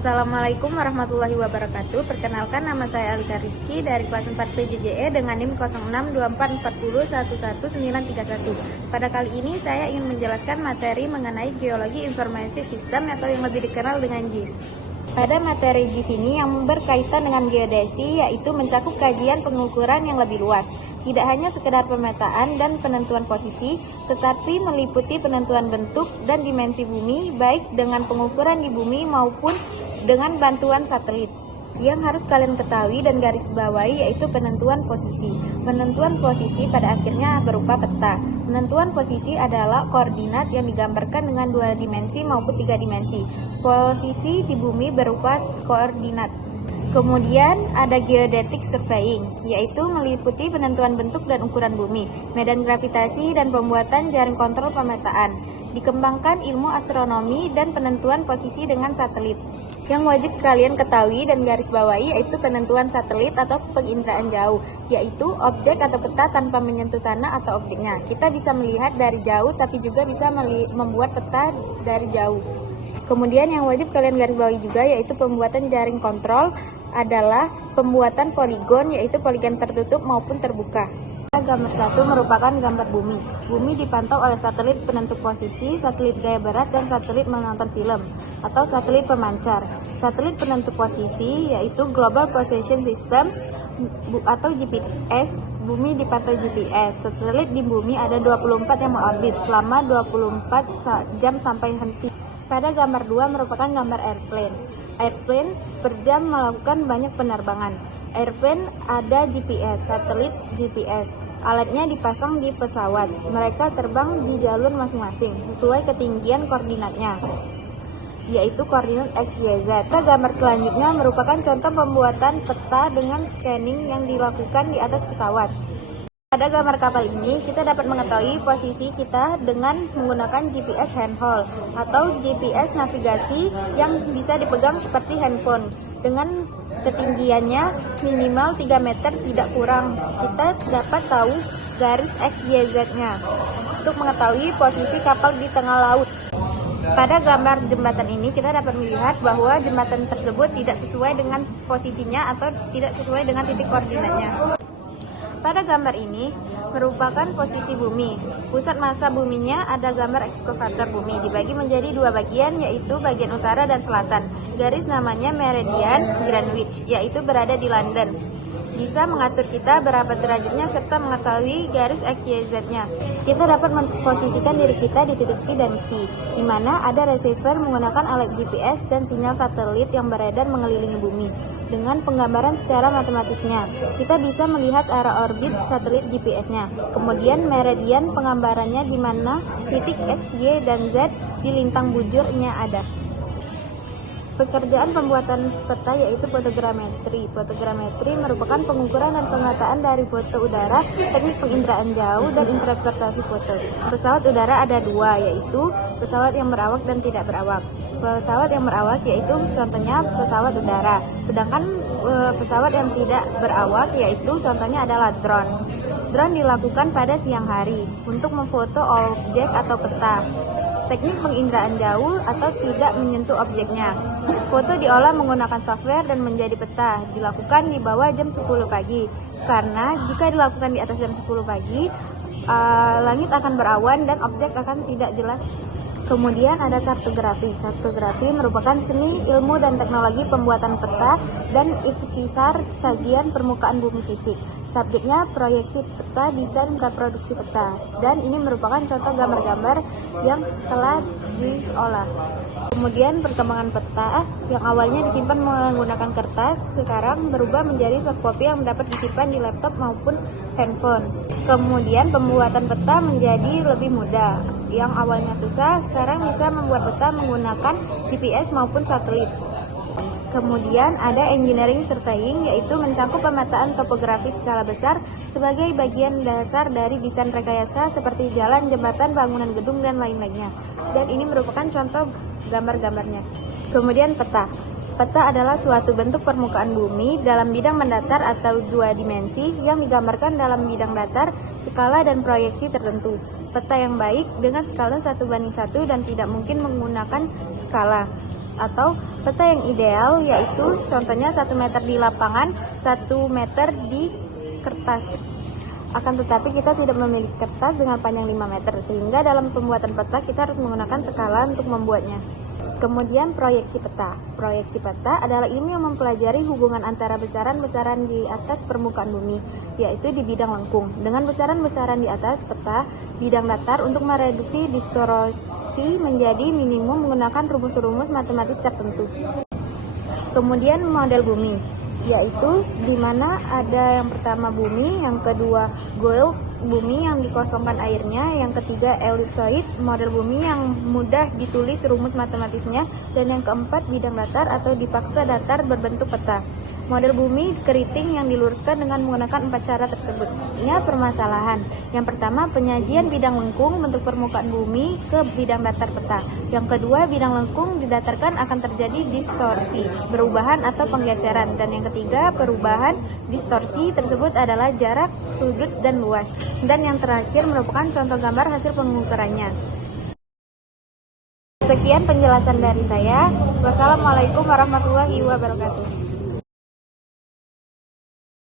Assalamualaikum warahmatullahi wabarakatuh. Perkenalkan, nama saya Alika Rizky dari kelas 4 PJJE dengan NIM 062440111931. Pada kali ini saya ingin menjelaskan materi mengenai Geologi Informasi Sistem atau yang lebih dikenal dengan GIS. Pada materi GIS ini yang berkaitan dengan geodesi, yaitu mencakup kajian pengukuran yang lebih luas. Tidak hanya sekedar pemetaan dan penentuan posisi, tetapi meliputi penentuan bentuk dan dimensi bumi, baik dengan pengukuran di bumi maupun dengan bantuan satelit. Yang harus kalian ketahui dan garis bawahi yaitu penentuan posisi. Penentuan posisi pada akhirnya berupa peta. Penentuan posisi adalah koordinat yang digambarkan dengan 2 dimensi maupun 3 dimensi. Posisi di bumi berupa koordinat. Kemudian ada geodetic surveying, yaitu meliputi penentuan bentuk dan ukuran bumi, medan gravitasi, dan pembuatan jaring kontrol pemetaan. Dikembangkan ilmu astronomi dan penentuan posisi dengan satelit. Yang wajib kalian ketahui dan garis bawahi yaitu penentuan satelit atau penginderaan jauh, yaitu objek atau peta tanpa menyentuh tanah atau objeknya. Kita bisa melihat dari jauh, tapi juga bisa membuat peta dari jauh. Kemudian yang wajib kalian garis bawahi juga yaitu pembuatan jaring kontrol adalah pembuatan poligon, yaitu poligon tertutup maupun terbuka. Gambar 1 merupakan gambar bumi. Bumi dipantau oleh satelit penentu posisi, satelit gaya berat, dan satelit menonton film atau satelit pemancar. Satelit penentu posisi yaitu Global Position System atau GPS. Bumi dipantau GPS. Satelit di bumi ada 24 yang mengorbit selama 24 jam sampai henti. Pada gambar 2 merupakan gambar airplane. Airplane per jam melakukan banyak penerbangan. Airplane ada GPS, satelit GPS. Alatnya dipasang di pesawat. Mereka terbang di jalur masing-masing sesuai ketinggian koordinatnya, yaitu koordinat X, Y, Z. Gambar selanjutnya merupakan contoh pembuatan peta dengan scanning yang dilakukan di atas pesawat. Pada gambar kapal ini, kita dapat mengetahui posisi kita dengan menggunakan GPS handheld atau GPS navigasi yang bisa dipegang seperti handphone. Dengan ketinggiannya minimal 3 meter tidak kurang, kita dapat tahu garis X, Y, Z-nya untuk mengetahui posisi kapal di tengah laut. Pada gambar jembatan ini, kita dapat melihat bahwa jembatan tersebut tidak sesuai dengan posisinya atau tidak sesuai dengan titik koordinatnya. Pada gambar ini merupakan posisi bumi. Pusat massa buminya ada gambar ekskavator bumi dibagi menjadi 2 bagian, yaitu bagian utara dan selatan. Garis namanya meridian Greenwich, yaitu berada di London. Bisa mengatur kita berapa derajatnya serta mengetahui garis X, Y, Z-nya. Kita dapat memposisikan diri kita di titik P dan Q, di mana ada receiver menggunakan alat GPS dan sinyal satelit yang beredar mengelilingi bumi. Dengan penggambaran secara matematisnya, kita bisa melihat arah orbit satelit GPS-nya. Kemudian meridian penggambarannya di mana titik X, Y, dan Z di lintang bujurnya ada. Pekerjaan pembuatan peta yaitu fotogrametri. Fotogrametri merupakan pengukuran dan pemetaan dari foto udara, teknik penginderaan jauh, dan interpretasi foto. Pesawat udara ada 2, yaitu pesawat yang berawak dan tidak berawak. Pesawat yang berawak yaitu contohnya pesawat udara, sedangkan pesawat yang tidak berawak yaitu contohnya adalah drone. Drone dilakukan pada siang hari untuk memfoto objek atau peta. Teknik penginderaan jauh atau tidak menyentuh objeknya. Foto diolah menggunakan software dan menjadi peta. Dilakukan di bawah jam 10 pagi. Karena jika dilakukan di atas jam 10 pagi, langit akan berawan dan objek akan tidak jelas. Kemudian ada kartografi. Kartografi merupakan seni, ilmu, dan teknologi pembuatan peta dan ikhtisar sajian permukaan bumi fisik. Subjeknya proyeksi peta, desain reproduksi peta. Dan ini merupakan contoh gambar-gambar yang telah diolah. Kemudian perkembangan peta yang awalnya disimpan menggunakan kertas, sekarang berubah menjadi softcopy yang dapat disimpan di laptop maupun handphone. Kemudian pembuatan peta menjadi lebih mudah. Yang awalnya susah, sekarang bisa membuat peta menggunakan GPS maupun satelit. Kemudian ada engineering surveying, yaitu mencakup pemetaan topografi skala besar sebagai bagian dasar dari desain rekayasa seperti jalan, jembatan, bangunan gedung, dan lain-lainnya. Dan ini merupakan contoh gambar-gambarnya. Kemudian peta. Peta adalah suatu bentuk permukaan bumi dalam bidang mendatar atau 2 dimensi yang digambarkan dalam bidang datar, skala, dan proyeksi tertentu. Peta yang baik dengan skala 1:1 dan tidak mungkin menggunakan skala. atau peta yang ideal, yaitu contohnya 1 meter di lapangan, 1 meter di kertas. Akan tetapi kita tidak memiliki kertas dengan panjang 5 meter, sehingga dalam pembuatan peta kita harus menggunakan skala untuk membuatnya. Kemudian proyeksi peta. Proyeksi peta adalah ilmu yang mempelajari hubungan antara besaran-besaran di atas permukaan bumi, yaitu di bidang lengkung, dengan besaran-besaran di atas peta bidang datar untuk mereduksi distorsi menjadi minimum menggunakan rumus-rumus matematis tertentu. Kemudian model bumi, yaitu di mana ada yang pertama bumi, yang kedua gold, bumi yang dikosongkan airnya, yang ketiga ellipsoid, model bumi yang mudah ditulis rumus matematisnya, dan yang keempat bidang datar atau dipaksa datar berbentuk peta. Model bumi keriting yang diluruskan dengan menggunakan 4 cara tersebut. Ini permasalahan. Yang pertama, penyajian bidang lengkung bentuk permukaan bumi ke bidang datar peta. Yang kedua, bidang lengkung didatarkan akan terjadi distorsi, perubahan atau penggeseran. Dan yang ketiga, perubahan distorsi tersebut adalah jarak, sudut, dan luas. Dan yang terakhir merupakan contoh gambar hasil pengukurannya. Sekian penjelasan dari saya. Wassalamualaikum warahmatullahi wabarakatuh.